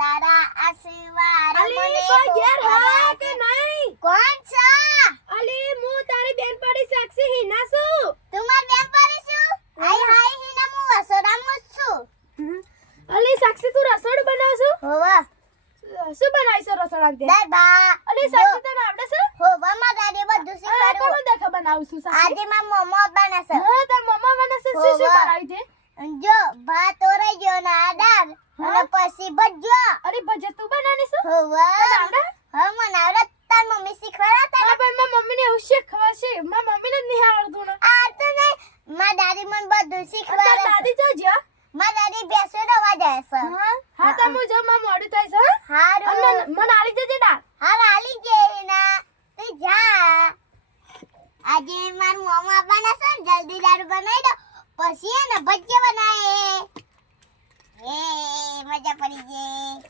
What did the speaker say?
તારા આશીર્વાદ અલી કોઈ ઘેર હા કે નહીં? કોણ છે? અલી હું તારી બેનપણી સાક્ષી હિના છું. તું મારી બેનપણી છું? હાય હાય હિના હું વસોરામાં જ છું. અલી સાક્ષી તું રસોડું બનાવશું? હોવા શું બનાવીશ રસોડામાં તે? દાય બા અલી સાક્ષી તને આવડે છે? હોવા માં દાદી બધું શીખવાડું. કોનું દેખા બનાવશું સાક્ષી? આજે માં મોમો બનાવશે. હા તાર મમ્મા મને શું શું બનાવી દે? જો ભાત ઓરાઈ ગયો ને આ દાળ અને પછી ભજ્જો. અરે ભજે તું બનાની છે? હોવા તને આવડે? હા મને આવડે. તાર મમ્મી શીખવાડા હા પણ મારી મમ્મીને એવું શીખવાશે. મારી મમ્મીને જ નહીં આવડતું ને. આ તો નહીં માં દાદી મને બધું તાર શીખવાડે. દાદી જો જ્યાં? માં દાદી ભેંસો દવા જાય છે. હા તો હું જો માં મોડું થાય છે હા? હારું અને મને આલી જજે દાળ. હા આલી જઈ ના તું જા. આજે માર મોમો આપવાના છે ને, જલ્દી દારૂ બનાવી દો પછી હે ને ભજીયા બનાવે. એ મજા પડી ગઈ.